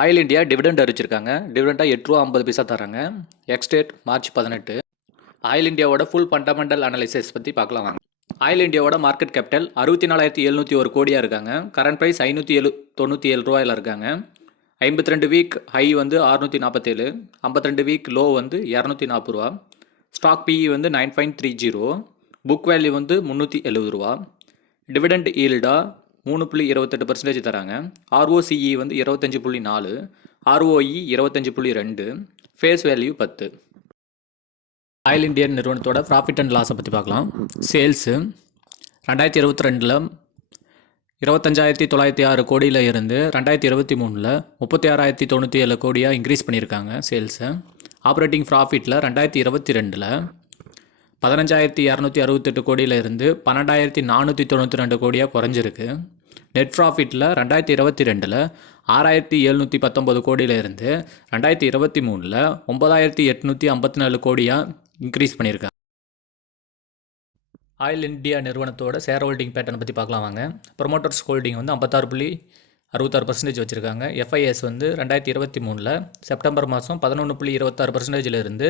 Oil India dividend அறிவிச்சிருக்காங்க. டிவிடெண்டாக ₹8.50 தராங்க. Ex-date March 18. Oil இந்தியாவோட ஃபுல் ஃபண்டமெண்டல் அனாலிசிஸ் பற்றி பார்க்கலாம் வாங்க. ஆயில் இந்தியாவோட மார்க்கெட் கேபிட்டல் 64,701 கோடியாக இருக்காங்க. கரண்ட் ப்ரைஸ் ₹597 இருக்காங்க. 52 வீக் ஹை வந்து 647, 52 வீக் லோ வந்து ₹240. ஸ்டாக் பிஇ வந்து 9.30, புக் வேல்யூ வந்து ₹370. டிவிடெண்ட் ஈல்டாக 3.28% தராங்க. ஆர்ஓசிஇ வந்து 25.4, ROE 25.2, face value 10. Oil India நிறுவனத்தோட ப்ராஃபிட் அண்ட் லாஸை பற்றி பார்க்கலாம். சேல்ஸு 2022 25,906 கோடியில் இருந்து 2023 36,097 கோடியாக இன்க்ரீஸ் பண்ணியிருக்காங்க சேல்ஸை. ஆப்ரேட்டிங் ப்ராஃபிட்டில் 2022 15,268 கோடியில் இருந்து 12,492 கோடியாக குறைஞ்சிருக்கு. நெட் ப்ராஃபிட்டில் 2022 6,719 கோடியில் இருந்து 2023 9,854 கோடியாக இன்க்ரீஸ் பண்ணியிருக்காங்க. ஆயில் இந்தியா நிறுவனத்தோட ஷேர் ஹோல்டிங் பேட்டர்னை பற்றி பார்க்கலாம் வாங்க. ப்ரொமோட்டர்ஸ் ஹோல்டிங் வந்து 56.66% வச்சுருக்காங்க. எஃப்ஐஎஸ் வந்து 2023 செப்டம்பர் மாதம் 11.26% இருந்து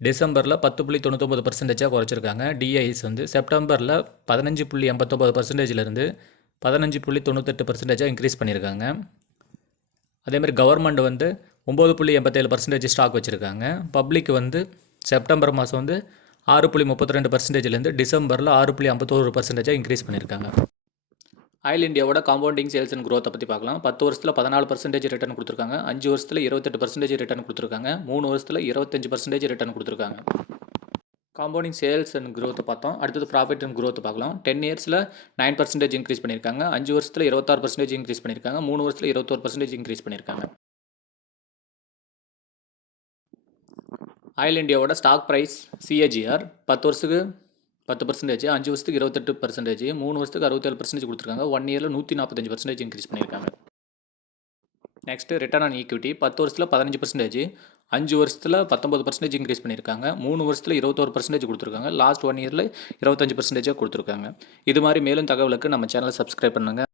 டிசம்பரில் 10.99% குறைச்சிருக்காங்க. டிஐஎஸ் வந்து செப்டம்பரில் 15.89% இருந்து 15.98% இன்க்ரீஸ் பண்ணியிருக்காங்க. அதேமாதிரி கவர்மெண்ட் வந்து 9.87% ஸ்டாக் வச்சுருக்காங்க. பப்ளிக் வந்து செப்டம்பர் மாதம் வந்து 6.32% டிசம்பரில் 6.51% இன்க்ரீஸ் பண்ணியிருக்காங்க. ஆயில் இந்தியாவோட காம்பவுண்டிங் சேல்ஸ் அண்ட் க்ரோத்தை பற்றி பார்க்கலாம். 10 வருஷத்தில் 14% ரிட்டர்ன் கொடுத்துருக்காங்க. 5 வருஷத்தில் 28% ரிட்டர்ன் கொடுத்துருக்காங்க. 3 வருஷத்தில் 25% ரிட்டர்ன் கொடுத்துருக்காங்க. காம்பவுண்டிங் சேல்ஸ் அண்ட் க்ரோத்தை பார்த்தோம். அடுத்தது ப்ராஃபிட் அண்ட் க்ரோத் பார்க்கலாம். 10 இயர்ஸில் 9% இன்க்ரீஸ் பண்ணியிருக்காங்க. 5 வருஷத்தில் 26% இன்க்ரீஸ் பண்ணியிருக்காங்க. 3 வருஷத்தில் 21% இன்க்ரீஸ் பண்ணியிருக்காங்க. ஆயில் இந்தியாவோட ஸ்டாக் ப்ரைஸ் சிஏஜிஆர் 10 வருஷத்துக்கு 10%, 5 வருஷத்துக்கு 28%, 3 வருஷத்துக்கு 67% கொடுத்துருக்காங்க. 1 இயரில் 145% இன்க்ரீஸ் பண்ணியிருக்காங்க. நெக்ஸ்ட்டு ரிட்டர்ன் ஆன் ஈக்விட்டி 10 வருஷத்தில் 15%, 5 வருஷத்தில் 19% இன்க்ரீஸ் பண்ணியிருக்காங்க. 3 வருஷத்தில் 21% கொடுத்துருக்காங்க. லாஸ்ட் 1 இயரில் 25% கொடுத்துருக்காங்க. இது மாதிரி மேலும் தகவலுக்கு நம்ம சேனலை சப்ஸ்கிரைப் பண்ணுங்கள்.